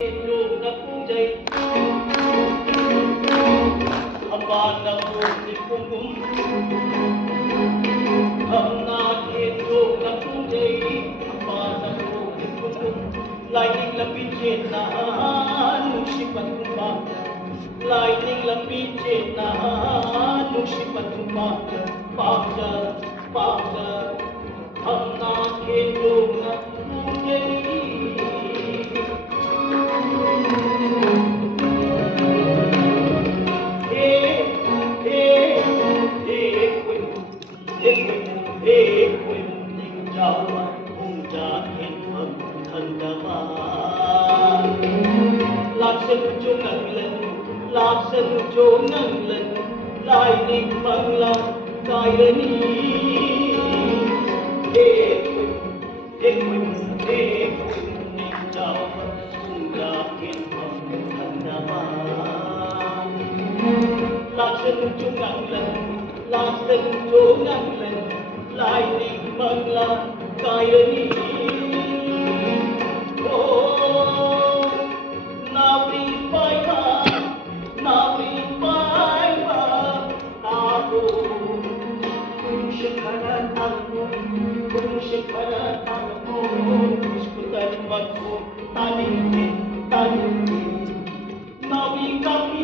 Lightning lambi chetna nushi patumpa Lightning lambi chetna nushi patumpa Pamja pamja hamna khetuna mujai Laksan cho ngang lần lại định bằng lòng cài lên đi để quên nên chào mừng ra kiến phẩm thần đà Laksan cho ngang lần lại định bằng lòng cài lên đi nào đi bay ba nào đi bay ba ta cùng shikara tamu diskutan matku tani nào đi kapi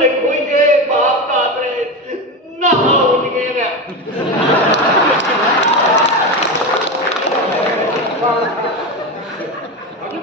lại